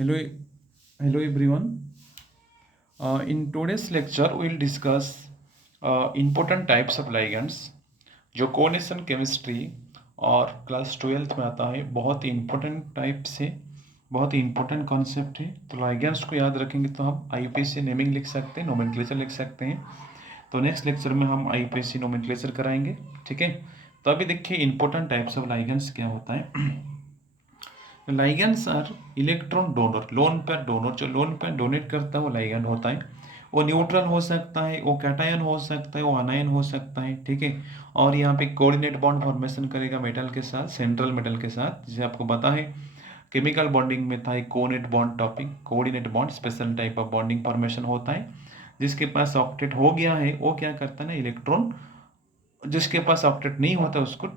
Hello, hello everyone. In today's lecture, we'll discuss important types of ligands जो coordination chemistry और class 12th में आता है। बहुत ही इंपॉर्टेंट टाइप से बहुत ही इंपॉर्टेंट कॉन्सेप्ट है। तो लाइगेंड्स को याद रखेंगे तो हम आईपीसी नेमिंग लिख सकते हैं, नोमेनक्लेचर लिख सकते हैं। तो नेक्स्ट लेक्चर में हम आईपीसी नोमेनक्लेचर कराएंगे। ठीक है, तो अभी देखिए इंपॉर्टेंट टाइप्स ऑफ लाइगेंड्स क्या होता है। Ligands are electron donor, lone pair donor, जो लोन पेयर डोनेट करता है वो लाइगेंड होता है। वो न्यूट्रल हो सकता है, वो कैटायन हो सकता है, वो अनायन हो सकता है। ठीक है, और यहाँ पे कोऑर्डिनेट बॉन्ड फॉर्मेशन करेगा मेटल के साथ, सेंट्रल मेटल के साथ। जैसे आपको पता है केमिकल बॉन्डिंग में था coordinate bond topic, coordinate bond special type of bonding formation होता है। जिसके पास ऑक्टेट हो गया है वो क्या करता है ना, इलेक्ट्रॉन जिसके पास ऑक्टेट नहीं होता उसको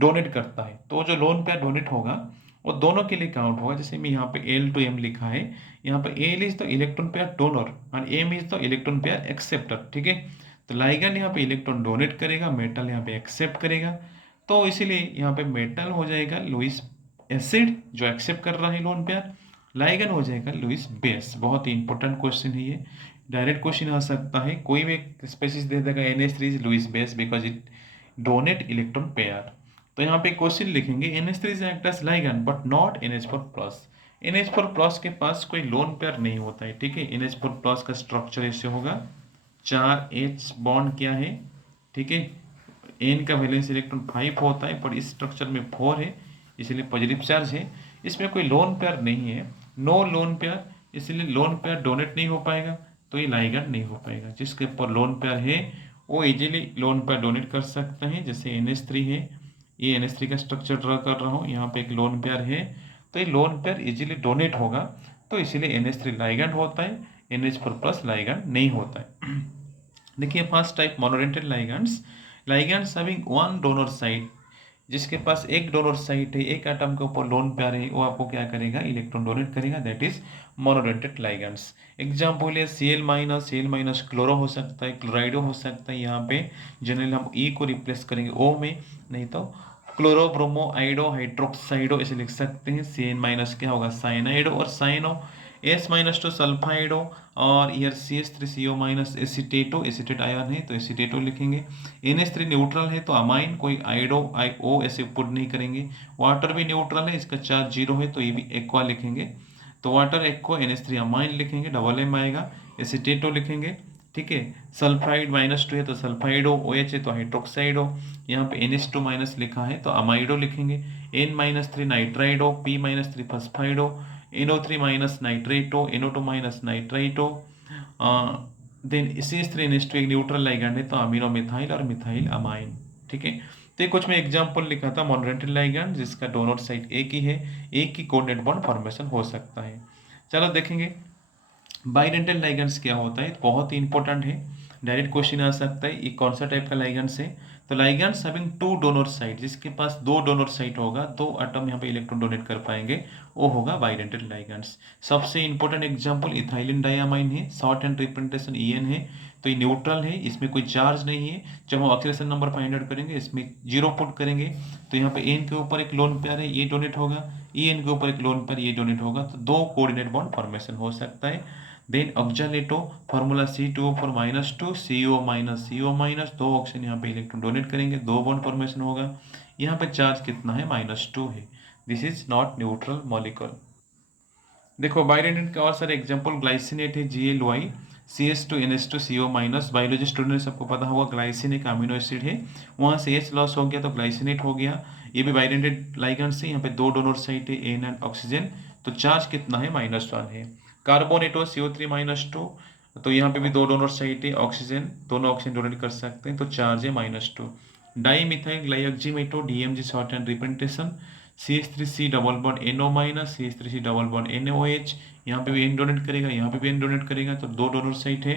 डोनेट करता है। तो जो लोन पेयर डोनेट होगा वो दोनों के लिए काउंट होगा। जैसे मैं यहाँ पे एल टू एम लिखा है, यहाँ पे L is the electron pair donor और M is the electron pair acceptor. ठीक है, तो लाइगेंड यहाँ पे इलेक्ट्रॉन डोनेट करेगा, मेटल यहाँ पे एक्सेप्ट करेगा। तो इसीलिए यहाँ पे मेटल हो जाएगा लुईस एसिड जो एक्सेप्ट कर रहा है लोन पेयर, लाइगेंड हो जाएगा लुईस बेस। बहुत ही इंपॉर्टेंट क्वेश्चन है ये, डायरेक्ट क्वेश्चन आ सकता है। कोई भी स्पेसिस दे देगा NH3 is Lewis base because it donate electron pair. तो यहाँ पे क्वेश्चन लिखेंगे NH3 is act as ligand but not NH4 plus. NH4 plus के पास कोई लोन पेयर नहीं होता है। ठीक है, NH4 प्लस का स्ट्रक्चर ऐसे होगा, 4H बॉन्ड क्या है। ठीक है, एन का वैलेंस इलेक्ट्रॉन 5 होता है पर इस स्ट्रक्चर में 4 है, इसलिए पॉजिटिव चार्ज है। इसमें कोई लोन पेयर नहीं है, नो लोन पेयर, इसलिए लोन पेयर डोनेट नहीं हो पाएगा, तो ये लाइगेंड नहीं हो पाएगा। जिसके ऊपर लोन पेयर है वो इजीली लोन पेयर डोनेट कर सकते हैं। जैसे NH3 है, ये NH3 का स्ट्रक्चर ड्रा कर रहा हूँ, यहाँ पे एक लोन पेयर है, तो ये लोन पेयर इजीली डोनेट होगा, तो इसीलिए NH3 लाइगेंड होता है, NH4 प्लस लाइगेंड नहीं होता है। देखिए first type monodentate ligands, ligands having one donor site, जिसके पास एक डोनर साइट है, एक एटम के ऊपर लोन पेयर है, वो आपको क्या करेगा, इलेक्ट्रॉन डोनेट करेगा, that is monodentate ligands. Example है Cl माइनस क्लोरो हो सकता है, क्लोराइडो हो सकता है। यहाँ पे जनरली हम E को रिप्लेस करेंगे O में, नहीं तो क्लोरो ब्रोमो आइडो हाइड्रोक्साइडो ऐसे लिख सकते हैं। Cn माइनस क्या होगा, साइनाइडो और cyano. S minus two sulphido, और ईयर CH3CO minus acetato, acetate ion है तो एसिटेटो लिखेंगे। NH3 न्यूट्रल है तो अमाइन, कोई आइडो आई ओ ऐसे पुट नहीं करेंगे। वाटर भी न्यूट्रल है, इसका चार्ज 0 है तो ये भी एक्वा लिखेंगे। तो वाटर एक्वा NH3 अमाइन लिखेंगे, डबल एम आएगा, एसिटेटो लिखेंगे। ठीक है, सल्फाइड -2 है तो सल्फाइडो, OH है तो हाइड्रोक्साइडो। यहाँ पे NH2 माइनस लिखा है तो अमाइडो लिखेंगे। N-3 nitrido, P-3 phosphido, NO3 minus nitrato, NO2 minus nitrito. Then CH3NH2 एक न्यूट्रल लाइगेंड है तो अमीनो मिथाइल और मिथाइल अमाइन। ठीक है, तो ये कुछ मैं एग्जांपल लिखा था मोनोडेंटेड लाइगेंड जिसका डोनर साइट एक ही है, एक ही कोऑर्डिनेट बॉन्ड फॉर्मेशन हो सकता है। चलो देखेंगे बाइडेंटल लाइगेंड्स क्या होता है, बहुत ही इंपॉर्टेंट है, डायरेक्ट क्वेश्चन आ सकता है ये कौन सा टाइप का लाइगेंड्स है। तो ligands having two donor site, जिसके पास दो डोनर साइट होगा, दो एटम यहाँ पे इलेक्ट्रॉन डोनेट कर पाएंगे, वो होगा बाइडेंटल लाइगेंड्स। सबसे इंपॉर्टेंट एग्जांपल इथाइलिन डायमाइन है, शॉर्ट एंड रिप्रेजेंटेशन EN है, तो ये न्यूट्रल है, इसमें कोई चार्ज नहीं है। जब हम ऑक्सीडेशन नंबर फाइंड आउट करेंगे इसमें 0 पुट करेंगे, तो यहाँ पे N के ऊपर एक लोन पेयर है, ये डोनेट होगा, EN के ऊपर एक लोन पेयर, ये डोनेट होगा, तो दो कोऑर्डिनेट बॉन्ड फॉर्मेशन हो सकता है। Then oxalato formula C2O4 -2 CO minus CO minus, दो ऑक्सीजन यहाँ पे इलेक्ट्रॉन डोनेट करेंगे, दो बॉन्ड फॉर्मेशन होगा। यहाँ पे चार्ज कितना है, -2 है, this is not neutral molecule. देखो बाइडेंटेट के और सारे एग्जांपल, ग्लाइसिनेट है GLY CH2NH2CO minus, biology student सबको पता होगा ग्लाइसिन एक अमीनो एसिड है, वहाँ से H लॉस हो गया तो ग्लाइसिनेट हो गया। ये भी बाइडेंटेड लाइगेंड से, यहाँ पे दो डोनर साइट है N एंड ऑक्सीजन, तो चार्ज कितना है, -1 है। कार्बोनेटो CO3 -2, तो यहाँ पे भी दो डोनर साइट है, ऑक्सीजन, दोनों ऑक्सीजन डोनेट कर सकते हैं तो चार्ज है -2। Di methyl glyoximato DMG shorthand representation, CH3C double bond NO minus, CH3C double bond NOH, यहाँ पे भी N डोनेट करेगा, यहाँ पे भी N डोनेट करेगा, तो दो डोनर साइट है,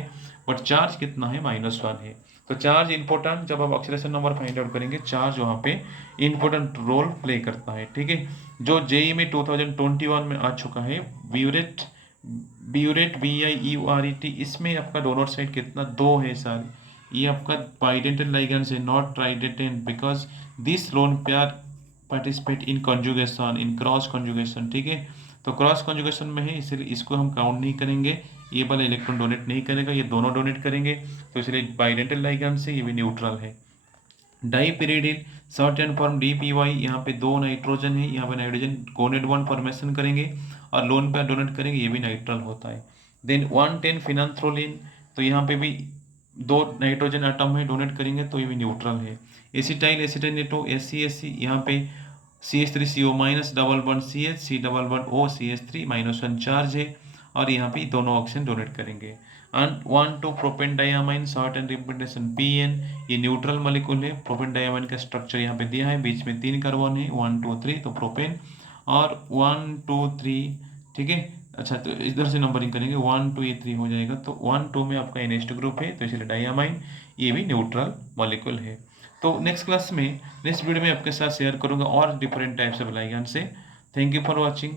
बट चार्ज कितना है, -1 है। तो चार्ज इंपॉर्टेंट, जब आप ऑक्सीडेशन नंबर फाइंड आउट करेंगे चार्ज वहाँ पे इंपॉर्टेंट रोल प्ले करता है। ठीक है, जो जेई में 2021 में आ चुका है, ब्यूरेट ब्यूरेट BIURET, इसमें आपका डोनर साइट कितना, दो है सर, ये आपका बाइडेंटेड लाइगेंड है, not ट्राइडेंटेड, because this lone pair participate in conjugation, in cross conjugation. ठीक है, तो क्रॉस कॉन्जुगेशन में है, इसलिए इसको हम काउंट नहीं करेंगे। ये वाला इलेक्ट्रॉन डोनेट नहीं करेगा, ये दोनों डोनेट करेंगे, तो इसलिए बाइलेटरल लाइगैंड से ये भी न्यूट्रल है। डाईपिरिडिल शॉर्ट हैंड फॉर्म DPY, यहाँ पे 2 नाइट्रोजन है, यहाँ पे नाइट्रोजन कोनेट बॉन्ड फॉर्मेशन करेंगे और लोन पे डोनेट करेंगे, ये भी नाइट्रल होता है। देन 110 फिनांथ्रोलिन, तो यहाँ पे भी 2 नाइट्रोजन एटम है, डोनेट करेंगे तो ये भी न्यूट्रल है। एसिटाइल एसिटाइनेटो SC यहाँ पे CH3CO minus double bond CH C double bond O CH3 -1 charge है और यहाँ पे दोनों ऑक्सीजन डोनेट करेंगे। And 1,2 propane diamine short and representation PN, ये न्यूट्रल मॉलिक्यूल है। प्रोपेन डायामाइन का स्ट्रक्चर यहाँ पे दिया है, बीच में 3 कार्बन है, 1 2 3, तो प्रोपेन और 1 2 3, ठीक है। अच्छा, तो इधर से नंबरिंग करेंगे, 1 2 ये 3 हो जाएगा, तो 1 2 में आपका NH2 ग्रुप है, तो इसलिए डायामाइन ये भी न्यूट्रल मॉलिक्यूल है। तो नेक्स्ट क्लास में, नेक्स्ट वीडियो में आपके साथ शेयर करूंगा और डिफरेंट टाइप्स ऑफ लाइगैंड से। Thank you for watching.